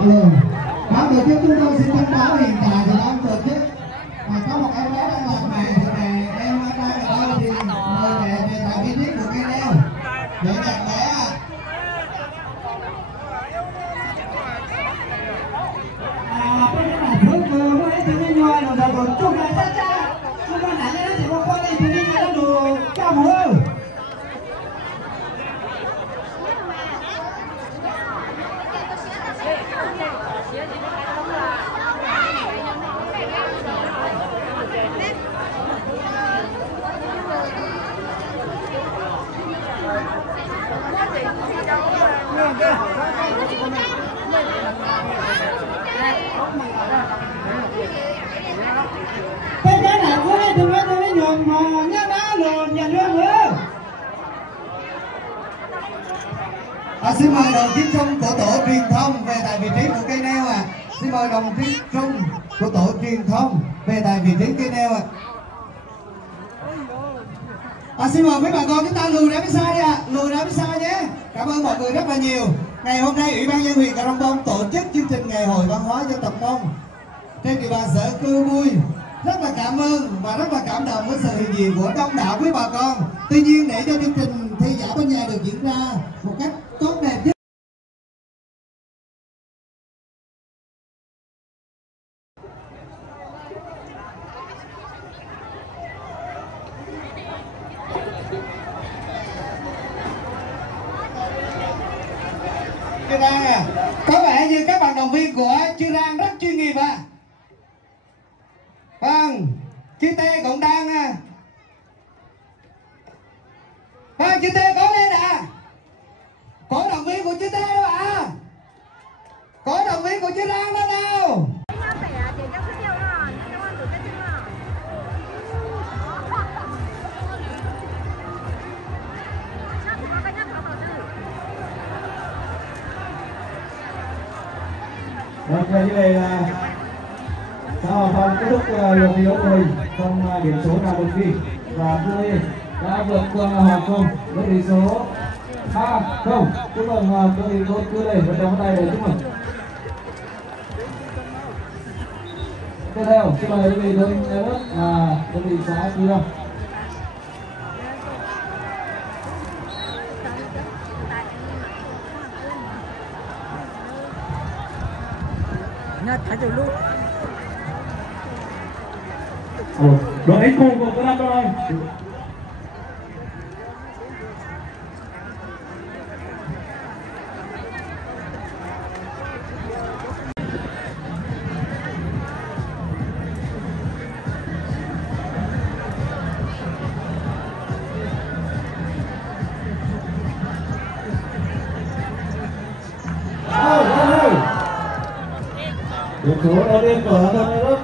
Ban tổ chức chúng tôi xin thông báo hiện tại thì ban tổ chức có một em bé đang lạc mẹ, thì mẹ em đang ở đâu thì mời mẹ về tại vị trí của cây nêu để nhận bé ạ. Bây giờ là thứ vừa mới từ bên ngoài rồi rồi chụp lại cha cha, chúng ta nãy nó chỉ có qua đây thì đi nó đủ cao hơn. Cái này của hai thằng nó nhường mà nhá đá lồn nhà nước nữa. Xin mời đồng chí Trung của tổ truyền thông về tại vị trí của cây nêu ạ. Xin mời đồng chí Trung của tổ truyền thông về tại vị trí cây nêu ạ. Xin mời mấy bà con chúng ta lùi ra phía xa đi ạ, lùi ra phía xa nhé. Cảm ơn mọi người rất là nhiều. Ngày hôm nay Ủy ban nhân huyện Cà Rông Bông tổ chức chương trình Ngày hội văn hóa dân tộc Mông trên địa bàn xã Cư Bui. Rất là cảm ơn và rất là cảm động với sự hiện diện của đông đảo quý bà con. Tuy nhiên để cho chương trình thi giả bên nhà được diễn ra một cách tốt đẹp nhất, có vẻ như các vận động viên của Chư Rang rất chuyên nghiệp à. Vâng, Chư Tê cũng đang vâng, Chư Tê có lên à. Cổ động viên của Chư Tê đâu ạ? Cổ động viên của Chư Rang đó nào? Vâng, như vậy là sau vòng kết thúc lượt thi đấu của mình, trong điểm số là 1 ghi và Cư đã vượt qua Hoàng Công với tỷ số 3-0. Chúc mừng Cư Lê, vận động tay để chúc mừng. Tiếp theo, xin mời đơn vị đội lớp là đơn vị xã Cư Long. Đội cùng của Nam Đông Anh. Điểm số đầu tiên của Hà Nội lớp.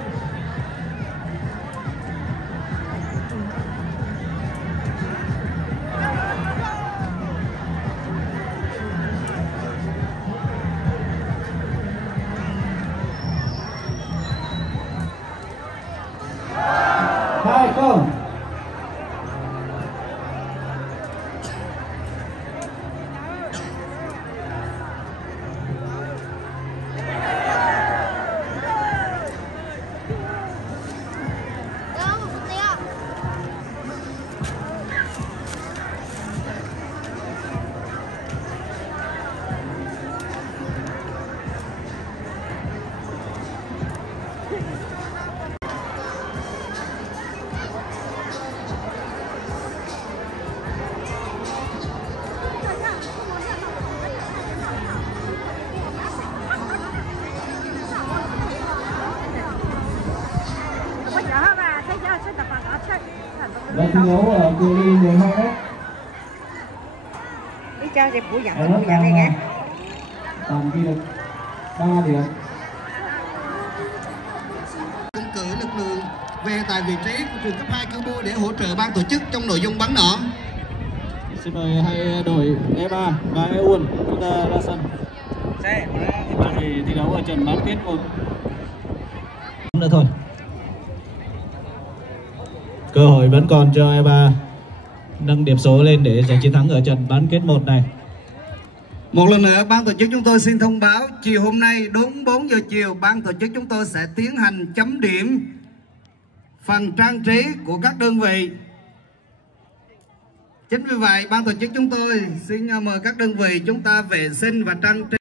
Đang thi đấu ở cự ly 12 m. Đi cho dẹp buổi dặn này nghe. Tầm ghi được 3 điểm. Cũng cử lực lượng về tại vị trí của trường cấp 2 Cư Bui để hỗ trợ ban tổ chức trong nội dung bắn nỏ. Xin mời hai đội E3 và E1 chúng ta ra sân. Chuẩn bị thi đấu ở trận bán kết 1. Nữa thôi. Cơ hội vẫn còn cho E3 nâng điểm số lên để giành chiến thắng ở trận bán kết 1 này. Một lần nữa, ban tổ chức chúng tôi xin thông báo chiều hôm nay đúng 4 giờ chiều, ban tổ chức chúng tôi sẽ tiến hành chấm điểm phần trang trí của các đơn vị. Chính vì vậy, ban tổ chức chúng tôi xin mời các đơn vị chúng ta vệ sinh và trang trí